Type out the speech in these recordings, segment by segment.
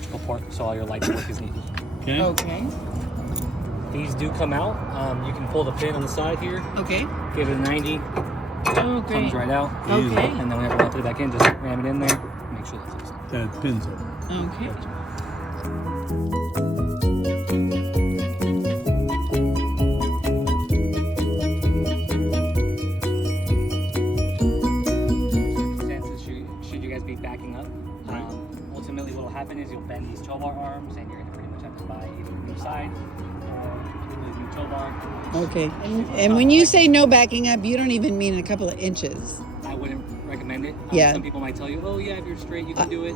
electrical port, so all your lights work as needed. Okay. Okay. These do come out. You can pull the pin on the side here, Okay. give it a 90, Oh, comes great. right out. Okay. And then whenever I put it back in, just ram it in there, make sure that's fixed. That pins it. Okay. Circumstances, should you guys be backing up, ultimately what will happen is you'll bend these tow bar arms and you're going to pretty much have to buy either a new side or a new tow bar. Okay. And when you say no backing up, you don't even mean a couple of inches. I wouldn't recommend it. Yeah. Some people might tell you, oh yeah, if you're straight, you can do it.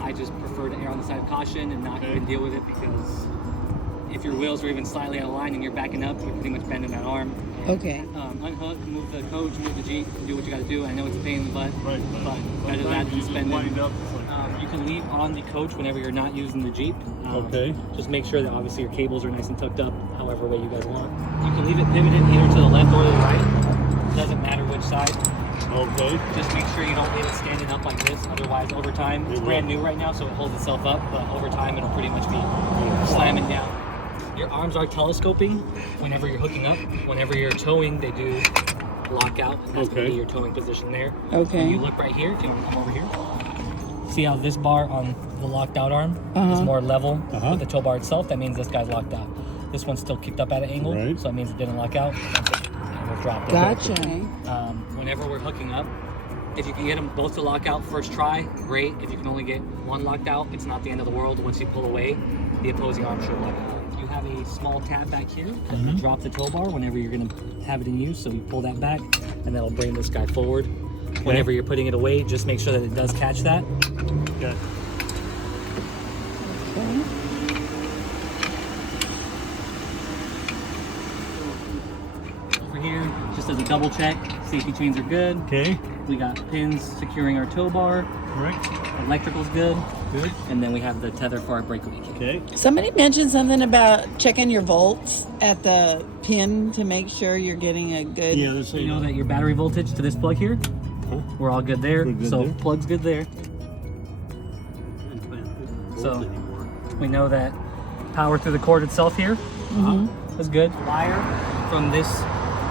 I just prefer to err on the side of caution and not even deal with it, because if your wheels are even slightly out of line and you're backing up, you're pretty much bending that arm. And, Okay. Unhook, move the coach, move the Jeep, do what you got to do. I know it's a pain in the butt, Right. but better that than spending. Wind up. You can leave on the coach whenever you're not using the Jeep. Okay. Just make sure that obviously your cables are nice and tucked up, however way you guys want. You can leave it pivoted either to the left or the right. Doesn't matter which side. Okay. Just make sure you don't leave it standing up like this. Otherwise, over time, it's brand new right now, so it holds itself up. But over time, it'll pretty much be slamming down. Your arms are telescoping whenever you're hooking up. Whenever you're towing, they do lock out. And that's going to be your towing position there. Okay. When you look right here, if you want to come over here, see how this bar on the locked out arm is more level with the tow bar itself? That means this guy's locked out. This one's still kicked up at an angle, so that means it didn't lock out. And we'll drop it. Gotcha. Whenever we're hooking up, if you can get them both to lock out first try, great. If you can only get one locked out, it's not the end of the world. Once you pull away, the opposing arm should lock out. You have a small tab back here that will drop the tow bar whenever you're going to have it in use. So you pull that back, and that'll bring this guy forward. Whenever you're putting it away, just make sure that it does catch that. Okay. Okay. Over here, just as a double check, safety chains are good. Okay. We got pins securing our tow bar. Correct. Electrical's good. Good. And then we have the tether for our breakaway cable. Okay. Somebody mentioned something about checking your volts at the pin to make sure you're getting a good. Yeah, that's You know that your battery voltage to this plug here, we're all good there. We're good so there. plug's good there. So we know that power through the cord itself here is good. Wire from this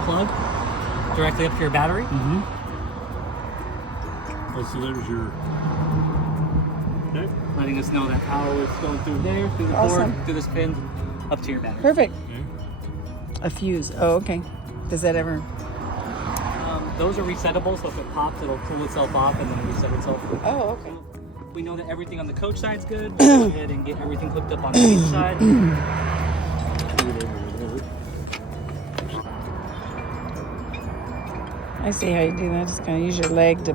plug directly up to your battery. Oh, so there's your. Okay. Letting us know that power is going through there, through the Awesome. cord, through this pin, up to your battery. Perfect. Okay. A fuse. Oh, okay. Does that ever? Those are resettable, so if it pops, it'll cool itself off and then reset itself. Oh, okay. We know that everything on the coach side's good. Go ahead and get everything hooked up on the Jeep side. I see how you do that. Just kind of use your leg to.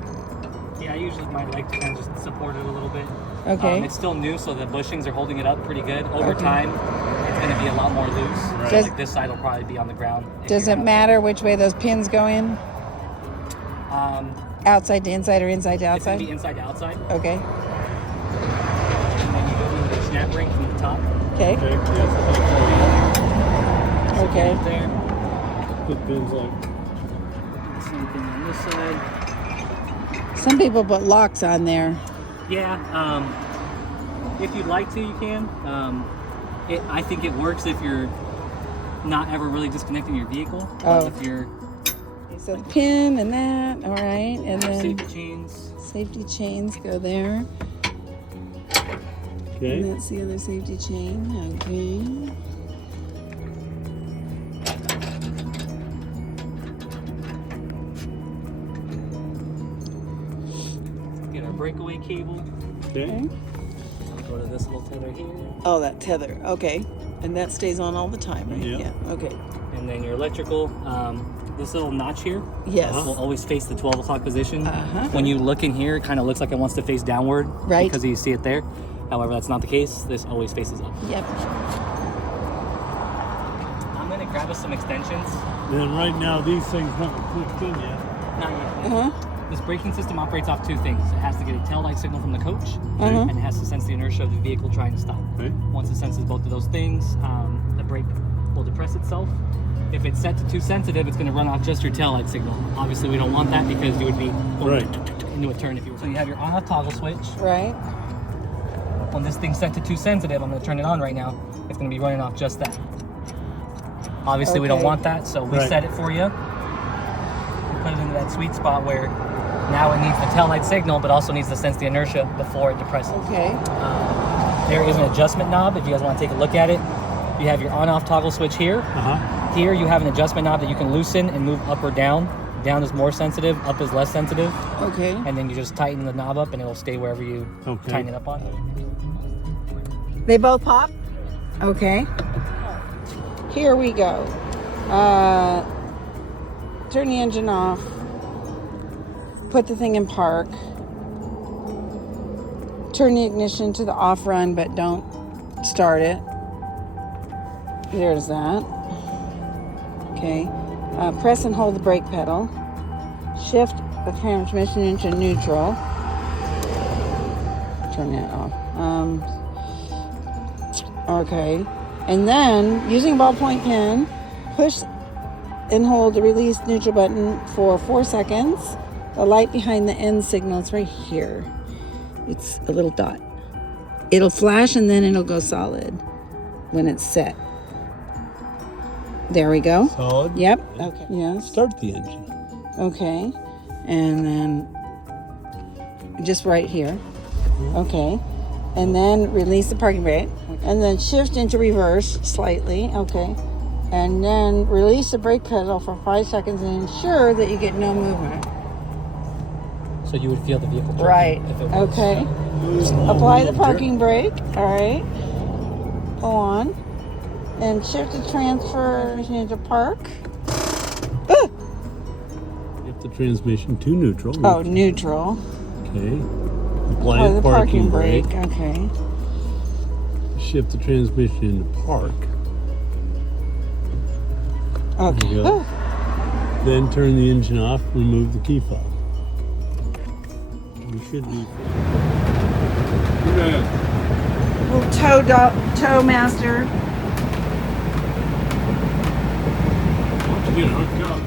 Yeah, I usually my leg to kind of just support it a little bit. Okay. It's still new, so the bushings are holding it up pretty good. Over time, it's going to be a lot more loose. Right. Does- Like this side will probably be on the ground. Does it matter which way those pins go in? Outside to inside or inside to It's going to outside? be inside to outside. Okay. And then you go into the snap ring from the top. Okay. Okay. Yeah. Okay. Right there. Put pins like. Same thing on this side. Some people put locks on there. Yeah, if you'd like to, you can. I think it works if you're not ever really disconnecting your vehicle. But if you're So the pin and that. All right. And then safety chains. safety chains go there. Okay. And that's the other safety chain. Okay. Get our breakaway cable. Okay. Go to this little tether here. Oh, that tether. Okay. And that stays on all the time, right? Yeah. Okay. And then your electrical. This little notch here Yes. will always face the 12 o'clock position. Uh-huh. When you look in here, it kind of looks like it wants to face downward. Right. Because you see it there. However, that's not the case. This always faces up. Yep. I'm going to grab us some extensions. Then right now these things not clicked in yet. Not yet. Uh-huh. This braking system operates off two things. It has to get a tail light signal from the coach, Okay. and it has to sense the inertia of the vehicle trying to stop. Okay. Once it senses both of those things, the brake will depress itself. If it's set to too sensitive, it's going to run off just your tail light signal. Obviously, we don't want that because you would be going Right. into a turn if you were. So you have your on-off toggle switch. Right. when this thing's set to too sensitive, I'm going to turn it on right now. It's going to be running off just that. Obviously, we don't Okay. want that, so we Right. set it for you. We put it into that sweet spot where now it needs the tail light signal, but also needs to sense the inertia before it depresses. Okay. There is an adjustment knob if you guys want to take a look at it. You have your on-off toggle switch here. Here you have an adjustment knob that you can loosen and move up or down. Down is more sensitive, up is less sensitive. Okay. And then you just tighten the knob up and it'll stay wherever you Okay. tighten it up on. They both pop? Okay. Here we go. Turn the engine off. Put the thing in park. Turn the ignition to the off run, but don't start it. There's that. Okay. Press and hold the brake pedal. Shift the transmission into neutral. Turn that off. Okay. And then, using a ballpoint pen, push and hold the release neutral button for 4 seconds. The light behind the end signal is right here. It's a little dot. It'll flash and then it'll go solid when it's set. There we go. Solid. Yep. Okay. Yes. Start the engine. Okay. And then just right here. Okay. And then release the parking brake. And then shift into reverse slightly. Okay. And then release the brake pedal for 5 seconds and ensure that you get no movement. So you would feel the vehicle jerking Right. if it was. Okay. Apply the parking brake. All right. Go on. And shift the transfer into park. Get the transmission to neutral. Oh, neutral. Okay. Apply Apply the the parking brake. Okay. Shift the transmission into park. Okay. There you go. Then turn the engine off. Remove the key fob. We should be. Little tow master. Get hooked up.